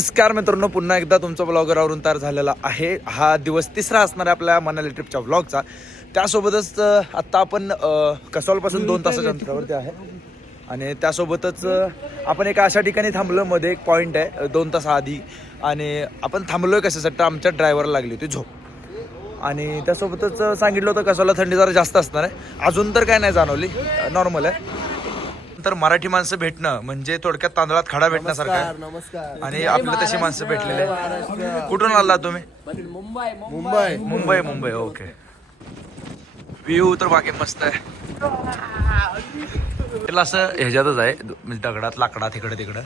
नमस्कार मित्रांनो, पुन्हा एकदा तुमचा ब्लॉगरवरून तयार झालेला आहे. हा दिवस तिसरा असणार आहे आपल्या मनाली ट्रिपच्या ब्लॉगचा. त्यासोबतच आत्ता आपण कसॉलपासून 2 तासाच्या अंतरावरती आहे आणि त्यासोबतच आपण एका अशा ठिकाणी थांबलो. मध्ये एक पॉईंट आहे 2 तास आधी आणि आपण थांबलोय कशासाठी, आमच्या ड्रायव्हरला लागली होती झोप आणि त्यासोबतच सांगितलं होतं कसॉलला थंडी जरा जास्त असणार आहे. अजून तर काय नाही जाणवली, नॉर्मल आहे. तर मराठी माणसं भेटणं म्हणजे थोडक्यात तांदळात खडा भेटण्यासारखं आहे. नमस्कार. आणि आपल्याला तशी माणसं भेटलेली आहे. कुठून आला तुम्ही? मुंबई. ओके. व्ह्यू तर बाकी मस्त आहे. त्याला असं ह्याच्यातच आहे म्हणजे दगडात लाकडात इकडे तिकडं.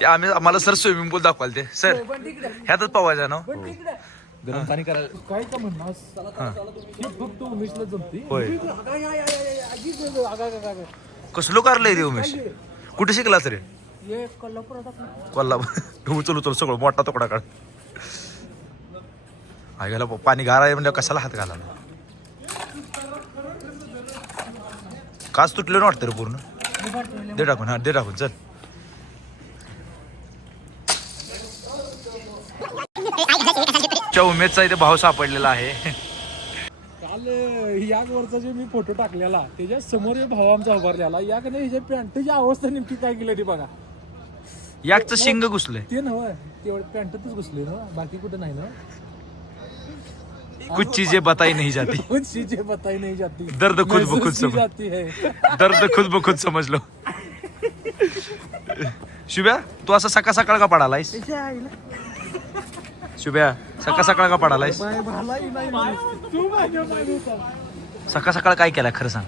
ते आम्हाला सर स्विमिंग पूल दाखवाल ते सर ह्यातच पवायचं ना. गरम पाणी करायला काय का म्हणणार फक्त उमेशला जमते. होय. कसलो कारलंय ते उमेश? कुठे शिकला तरी? कोल्हापूर. उचल सगळं मोठा तुकडा काढ. गेला पाणी गार आहे म्हणजे कशाला हात घाला. काच तुटले ना वाटतं रे पूर्ण. दे टाकून चल. उमेशचा इथे भाव सापडलेला आहे. काल याच वरचा जे मी फोटो टाकलेला त्याच्या समोर भाव आमचा उभारलेला याकडे ह्याच्या पॅन्टची अवस्था नेमकी काय केली ती बघा. याचं शिंग घुसलंय. ते नव्ह तेवढं पॅन्टच घुसले ना, बाकी कुठे नाही ना. कुछ चीजें बताई नहीं जाती. कुछ चीजें बताई नहीं जाती. दर्द खुद ब खुद समझ जाती है. दर्द खुद ब खुद समझ लो. शुभ्या, तू असं सकाळ सकाळ का पडालायस? शुभ्या, सकाळ सकाळ का पडालायस? सकाळ सकाळ काय केलं खरं सांग.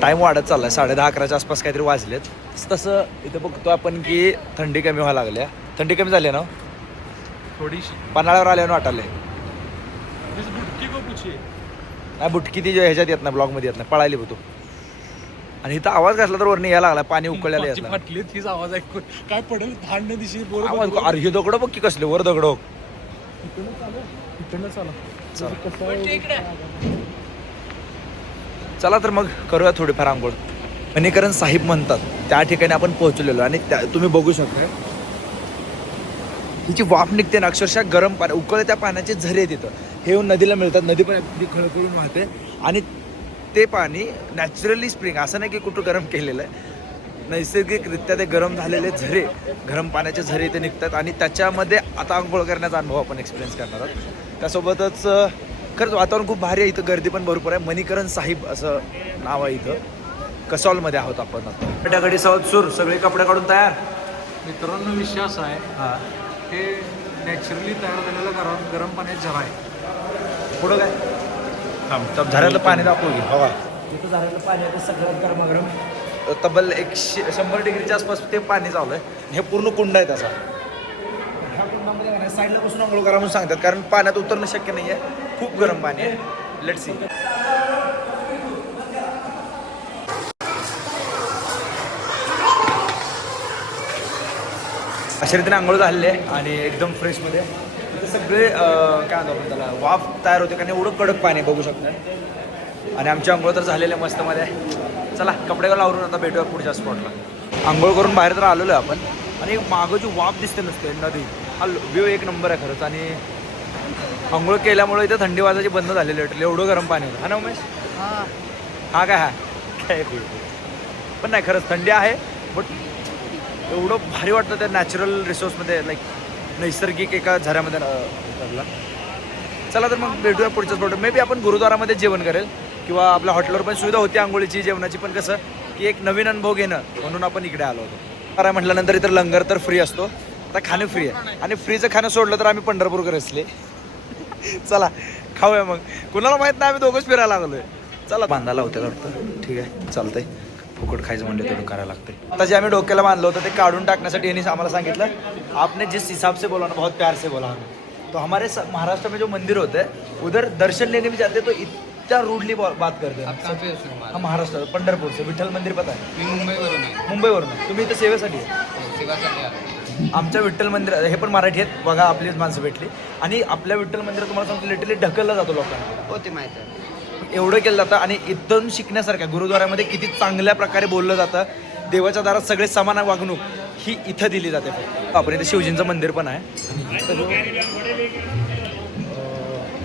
टाइम वाढत चाललाय. 10:30-11च्या आसपास काहीतरी वाजलेत. तसं इथं बघतो आपण की थंडी कमी व्हायला लागल्या. थंडी कमी झाली ना थोडीशी. पन्हाळ्यावर आल्यानं वाटायलंय. नाही बुटकी ती ह्याच्यात येत नाही, ब्लॉग मध्ये येत नाही, पळायली होतो. आणि इथं आवाज घातला तर वरती यायला लागला, पाणी उकळलेलं यायला. फाटली तीच आवाज ऐकून काय पडेल थांड दिशी. अरे हे दगड बघ की कसले वर दगड. चला तर मग करूया थोडीफार आंघोळ. वनीकरण साहिब म्हणतात त्या ठिकाणी आपण पोहोचलेलो आणि तुम्ही बघू शकता तिची वाफ निघते ना, अक्षरशः गरम पाणी उकळत्या पाण्याचे झरे तिथं हे येऊन नदीला मिळतात. नदी पण अगदी खळखळून वाहते आणि ते पाणी नॅचरली स्प्रिंग, असं नाही की कुठं गरम केलेलं आहे, नैसर्गिकरित्या ते गरम झालेले झरे, गरम पाण्याचे झरे इथे निघतात आणि त्याच्यामध्ये आता आंघोळ करण्याचा अनुभव आपण एक्सपिरियन्स करणार आहोत. त्यासोबतच खरंच वातावरण खूप भारी आहे. इथं गर्दी पण भरपूर आहे. वनीकरण साहिब असं नाव आहे. इथं कसॉलमध्ये आहोत आपण आता. गडी सावध सूर सगळे कपडे काढून तयार. मित्रांनो विषय असा आहे, हां हे नॅचरली तयार झालेलं गरम पाण्यात झरा आहे. पुढं काय झऱ्यातलं पाणी दाखवू घे. हवा इथं झऱ्यातलं पाणी आहे सगळं गरम तब्बल 100 डिग्रीच्या आसपास ते पाणी चालू आहे. हे पूर्ण कुंड आहे त्याचा. ह्या कुंडामध्ये साईडला बसून आंघोळ करा म्हणून सांगतात कारण पाण्यात उतरणं शक्य नाही आहे, खूप गरम पाणी आहे. Let's see. अशा रीतीने आंघोळ झालेली आहे आणि एकदम फ्रेशमध्ये इथे सगळे काय म्हणतो आपण त्याला वाफ तयार होते कारण एवढं कडक पाणी बघू शकता. आणि आमची आंघोळ तर झालेली आहे मस्तमध्ये. चला कपडे आवरून आता भेटूया पुढच्या स्पॉटला. आंघोळ करून बाहेर तर आलेलो आहे आपण आणि मागं जी वाफ दिसते नसते नदी, हा व्ह्यू एक नंबर आहे खरंच. आणि आंघोळ केल्यामुळे इथं थंडी वाजायची बंद झालेली वाटली, एवढं गरम पाणी होतं. हा ना उमेश? हा काय पण नाही खरंच थंडी आहे, बट एवढं भारी वाटतं त्या नॅचरल रिसोर्समध्ये, लाईक नैसर्गिक एका झऱ्यामध्ये उतरला. चला तर मग भेटूया पुढच्या स्पॉट. मे बी आपण गुरुद्वारामध्ये जेवण करेल किंवा आपल्या हॉटेलवर पण सुविधा होती आंघोळीची जेवणाची, पण कसं की एक नवीन अनुभव घेणं म्हणून आपण इकडे आलो होतो. काय म्हटल्यानंतर इतर लंगर तर फ्री असतो, आता खाणं फ्री आहे आणि फ्रीचं खाणं सोडलं तर आम्ही पंढरपूरकडे असले. चला खाऊया मग. कुणाला माहित नाही आम्ही दोघंच फिरायला लागलोय. चला बांधायला होतं वाटतं. ठीक आहे चालतंय. फुकट खायचं म्हणलं तेवढं करायला लागते. आता जे आम्ही डोक्याला बांधलं होतं ते काढून टाकण्यासाठी यांनी आम्हाला सांगितलं आपने जिस हिसाब से बोला ना बहुत प्यार से बोला हमें. तो हमारे महाराष्ट्र में जो मंदिर होते हैं उधर दर्शन लेने भी जाते तो इतना रूडली बात करते हैं. हा महाराष्ट्र पंढरपूर से विठ्ठल मंदिर पता आहे. मुंबईवरून तुम्ही इथं सेवेसाठी आहे. आमच्या विठ्ठल मंदिर हे पण मराठी आहेत बघा, आपलीच माणसं भेटली. आणि आपल्या विठ्ठल मंदिरात तुम्हाला सांगतो लिटरली ढकलला जातो लोकांना. हो ते माहिती आहे. एवढं केलं जातं आणि इथून शिकण्यासारखं गुरुद्वारामध्ये किती चांगल्या प्रकारे बोललं जातं. देवाच्या दारात सगळे समान वागणूक ही इथं दिली जाते फक्त. आपण इथे शिवजींचं मंदिर पण आहे आणि इथं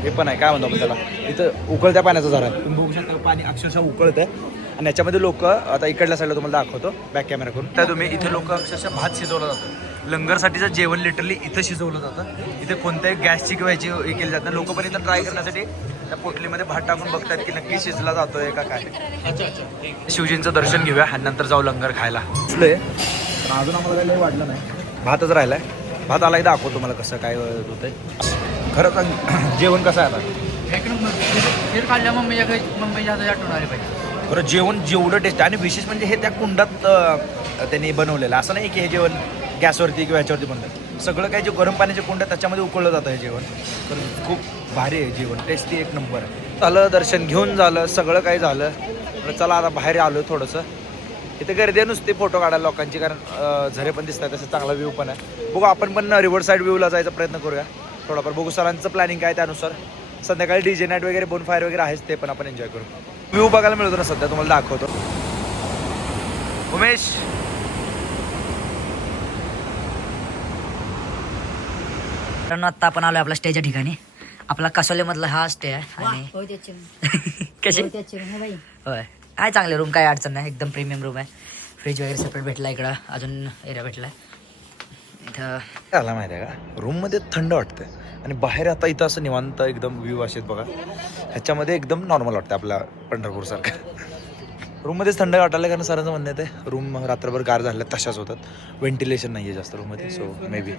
हे पण आहे, काय म्हणतो आपण त्याला, इथं उकळत्या पाण्याचं झाड आहे. तुम्ही बघू शकता पाणी अक्षरशः उकळत आहे आणि याच्यामध्ये लोक, आता इकडल्या साईडला तुम्हाला दाखवतो बॅक कॅमेरा करून, तर तुम्ही इथे लोक अक्षरशः भात शिजवलं जातं. लंगरसाठीचं जेवण लिटरली इथं शिजवलं जातं. इथे कोणत्याही गॅसची किंवा याची हे केली जात नाही. लोक पण इथं ट्राय करण्यासाठी त्या पोटलीमध्ये भात टाकून बघतात की नक्की शिजला जातोय का काय. शिवजींचं दर्शन घेऊया आणि नंतर जाऊ लंगर खायला. पण अजून आम्हाला काही वाटलं नाही, भातच राहिलाय. भात आलाही दाखवतो तुम्हाला कसं काय होतंय. खरं तर जेवण कसं आहे आता, एक नंबर खाल्ल्या मुंबईच्या हातात आठवण आली पाहिजे. बरं जेवण जेवढं टेस्ट आणि विशेष म्हणजे हे त्या कुंडात त्यांनी बनवलेलं, असं नाही की हे जेवण गॅसवरती किंवा ह्याच्यावरती बनतं. सगळं काही जे गरम पाण्याचे कुंड आहे त्याच्यामध्ये उकळलं जातं हे जेवण. तर खूप भारी आहे जेवण, टेस्टी एक नंबर आहे. झालं दर्शन घेऊन झालं, सगळं काही झालं. चला आता बाहेर आलो थोडंसं. इथे गर्दी आहे नुसती फोटो काढायला लोकांची, कारण झरे पण दिसतात, तसं चांगला व्ह्यू पण आहे. बघू आपण पण रिव्हर साईड व्ह्यूला जायचा प्रयत्न करूया थोडाफार. बघू सरांचं प्लॅनिंग काय त्यानुसार. संध्याकाळी डीजे नाईट वगैरे बोनफायर वगैरे आहेच, ते पण आपण एन्जॉय करू. व्ह्यू बघायला मिळतो ना सध्या, तुम्हाला दाखवतो. उमेश आत्ता आपण आलोय आपल्या स्टेच्या ठिकाणी. आपला कसोलीमधला हा स्टे आहे आणि कसे होय आहे चांगले रूम, काय अडचण नाही, एकदम प्रीमियम रूम आहे. फ्रीज वगैरे सेपरेट भेटला, इकडं अजून एरिया भेटला इथं. आला माहिती आहे का, रूममध्ये थंड वाटतं आणि बाहेर आता इथं असं निवांत एकदम व्ह्यू असेल बघा. ह्याच्यामध्ये एकदम नॉर्मल वाटतं आपल्या पंढरपूरसारखं. रूममध्येच थंड वाटायला, कारण सरांचं म्हणणं आहे ते रूम रात्रभर गार झाल्या तशाच होतात, व्हेंटिलेशन नाही आहे जास्त रूममध्ये. सो मे बी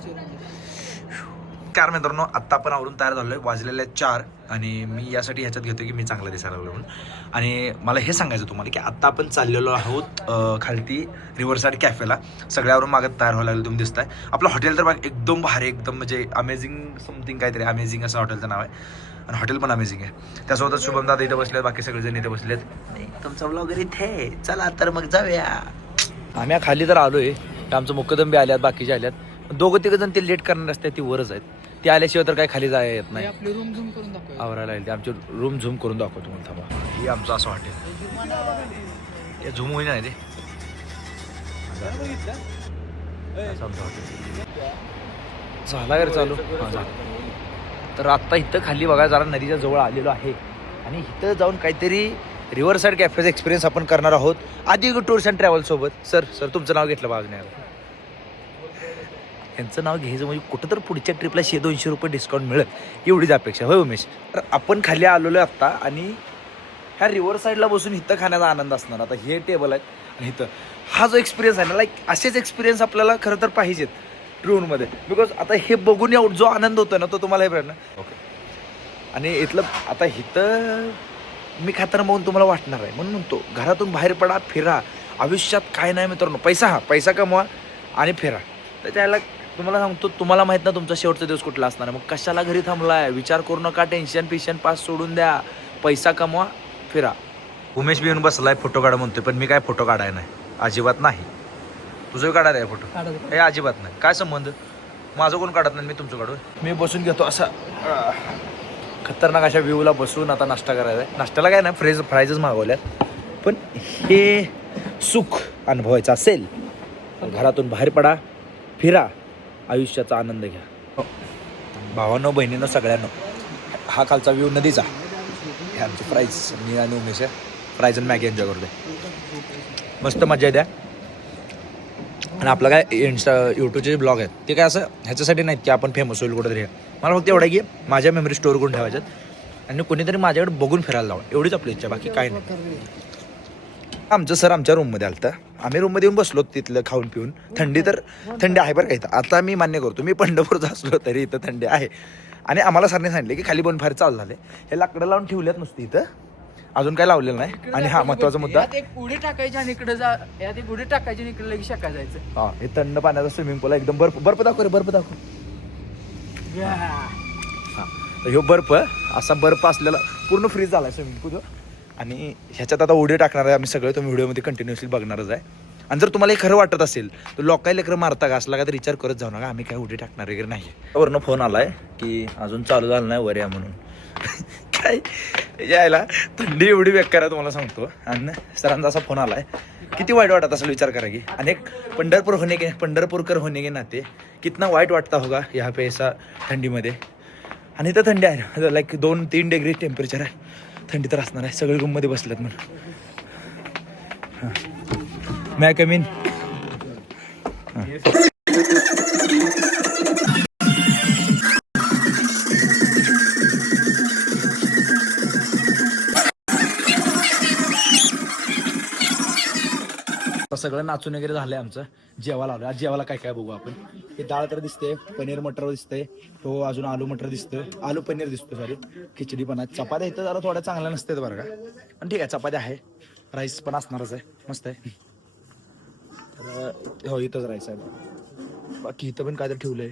कार मित्रांनो, आत्ता आपण आवरून तयार झालो आहे. वाजलेले 4 आणि मी यासाठी ह्याच्यात घेतो की मी चांगला दिसायला लागलो म्हणून. आणि मला हे सांगायचं तुम्हाला की आत्ता आपण चाललेलो आहोत खालती रिव्हरसाईड कॅफेला. सगळ्यावरून मागत तयार व्हायला लागलो, तुम्ही दिसताय. आपलं हॉटेल तर बघ एकदम भारी, एकदम म्हणजे अमेझिंग समथिंग काहीतरी, अमेझिंग असं हॉटेलचं नाव आहे आणि हॉटेल पण अमेझिंग आहे. त्यासोबत शुभम दादा इथं बसलेत, बाकी सगळेजण इथे बसलेत. तुमचा ब्लॉग इथे, चला तर मग जाऊया. आम्ही खाली तर आलोय, आमचं मुक्कदम बी आल्यात, बाकीचे आल्यात. दोघं तिघं जण ते लेट करणार असते, ती वरच आहेत. ती आल्याशिवाय तर काही खाली जायला येत नाही. आपली रूम झूम करून दाखव. आवरायला येईल, आमची रूम झूम करून दाखवतो तुम्हाला. थांबा, हे आमचं असं हॉटेल, हे झूम होईना ते असं आमचं हॉटेल. झाला घर चालू. हां झालं. तर आत्ता इथं खाली बघा, जरा नदीच्या जवळ आलेलो आहे आणि इथं जाऊन काहीतरी रिव्हर साईड कॅफेचा एक्सपिरियन्स आपण करणार आहोत. आधी टूर्स अँड ट्रॅव्हलसोबत. सर तुमचं नाव घेतलं बाजूने, यांचं नाव घ्यायचं म्हणजे कुठं तर पुढच्या ट्रिपला 100-200 रुपये डिस्काउंट मिळेल एवढीच अपेक्षा. होय उमेश? तर आपण खाली आलेलो आत्ता आणि ह्या रिव्हर साईडला बसून इथं खाण्याचा आनंद असणार. आता हे टेबल आहेत आणि इथं हा जो एक्सपिरियन्स आहे ना, लाईक असेच एक्सपिरियन्स आपल्याला खरं तर पाहिजेत ट्रूनमध्ये. बिकॉज आता हे बघून जो आनंद होतो ना, तो तुम्हाला हे भेटणार. ओके. आणि इथलं आता इथं मी खाताना बघून तुम्हाला वाटणार आहे, म्हणून म्हणतो घरातून बाहेर पडा, फिरा. आयुष्यात काय नाही मित्रांनो, पैसा कमवा आणि फिरा. तर त्याला तुम्हाला सांगतो, तुम्हाला माहीत ना तुमचा शेवटचा दिवस कुठला असणार. मग कशाला घरी थांबलाय, विचार करू नका, टेन्शन पास सोडून द्या, पैसा कमवा, फिरा. उमेश बी येऊन बसलाय, फोटो काढा म्हणतोय, पण मी काय फोटो काढाय नाही, अजिबात नाही. तुझं काढायला आहे फोटो? हे अजिबात नाही. काय संबंध, माझं कोण काढत नाही, मी तुमचं काढू. मी बसून घेतो असा खतरनाक अशा व्ह्यूला बसून. आता नाश्ता करायचा आहे. नाश्त्याला काय नाही, फ्राईजच मागवल्यात. पण हे सुख अनुभवायचं असेल तर घरातून बाहेर पडा, फिरा, आयुष्याचा आनंद घ्या. भावांनो बहिणींनो सगळ्यांनो, हा खालचा व्ह्यू नदीचा, हे आमची फ्राईज, मी आणि उमेश आहे. फ्राईज आणि मॅगी एन्जॉय करतोय, मस्त मजा द्या. आणि आपलं काय यूट्यूबचे जे ब्लॉग आहेत ते काय असं ह्याच्यासाठी नाहीत की आपण फेमस होईल कुठेतरी. मला फक्त एवढं आहे की माझ्या मेमरी स्टोअर करून ठेवायच्यात आणि कोणीतरी माझ्याकडे बघून फिरायला लावा, एवढीच आपली इच्छा, बाकी काय नाही. आमचं सर आमच्या रूममध्ये आलं तर आम्ही रूममध्ये येऊन बसलो तिथलं खाऊन पिऊन. थंडी आहे बरं का इथं. आता मी मान्य करतो, मी पंढरपूरचा असलो तरी इथं थंडी आहे. आणि आम्हाला सरने सांगितले की खाली बोनफायर चालू झाले, हे लाकडं लावून ठेवल्यात नुसती इथं, अजून काय लावलेलं नाही. आणि हा महत्वाचा मुद्दा, एक उडी टाकायची आणि इकडे जा, यात एक उडी टाकायची आणि इकडे लगेच शेका जायचं. हा हे थंड पाण्याचा स्विमिंग पूल आहे, एकदम बर्फ दाखव रे, बर्फ दाखव. हा तर ह्यो असा बर्फ असलेला पूर्ण फ्रीज झाला आहे स्विमिंग पूल. आणि ह्याच्यात आता उडी टाकणार आहे आम्ही सगळे, तुम्ही व्हिडिओमध्ये कंटिन्युअसली बघणारच आहे. आणि जर तुम्हाला हे खरं वाटत असेल तर लोकांना लेकरं मारता का असला काय तर विचार करत जाऊ नका, आम्ही काय उडी टाकणार वगैरे नाही. वरनं फोन आलाय की अजून चालू झालं नाही वर या म्हणून. काय यायला थंडी एवढी बेकार आहे तुम्हाला सांगतो. आणि सरांचा असा फोन आलाय किती वाईट वाटत असेल विचार करा की. आणि एक पंढरपूरकर होने के नाते कितना वाईट वाटता होगा यहाँ पे ऐसा ठंडीमध्ये. आणि इथं थंडी आहे लाईक 2-3 डिग्री टेम्परेचर आहे. थंडी तर असणार आहे. सगळे रूममध्ये बसलेत म्हणून. मैं कम इन. सगळं नाचून वगैरे झालंय आमचं. जेवायला आलो. आज जेवायला काय काय बघू आपण. हे डाळ तर दिसते, पनीर मटर दिसतंय, तो अजून आलू मटर दिसतोय, आलू पनीर दिसतो सॉरी, खिचडी पण आहे. चपात्या इथं जरा थोड्या चांगल्या नसतात बरं का, पण ठीक आहे चपात्या आहे. राईस पण असणारच आहे, मस्त आहे. तर हो इथंच राईस आहे. बाकी इथं पण काय तर ठेवलंय.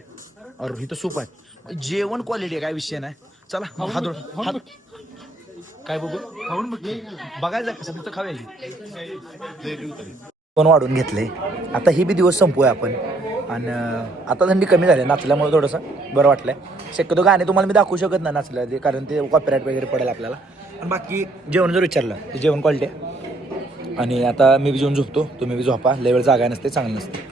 और इथं सूप आहे. जेवण क्वालिटी आहे, काय विषय नाही. चला हात काय बघू खाऊन बघायचं कसं तिथं खाऊया. पण वाढून घेतलंय. आता ही बी दिवस संपूया आपण. आणि आता थंडी कमी झाली नाचल्यामुळे थोडंसं बरं वाटलंय. शक्यतो गाणे तुम्हाला मी दाखवू शकत नाही नाचलं ते, कारण ते कॉपीराईट वगैरे पडेल आपल्याला. आणि बाकी जेवण जर विचारलं तर जेवण क्वालिटी आहे. आणि आता मी बी जेवून झोपतो, तुम्ही बी झोपा. लय वेळ जागा नसते, चांगलं नसते.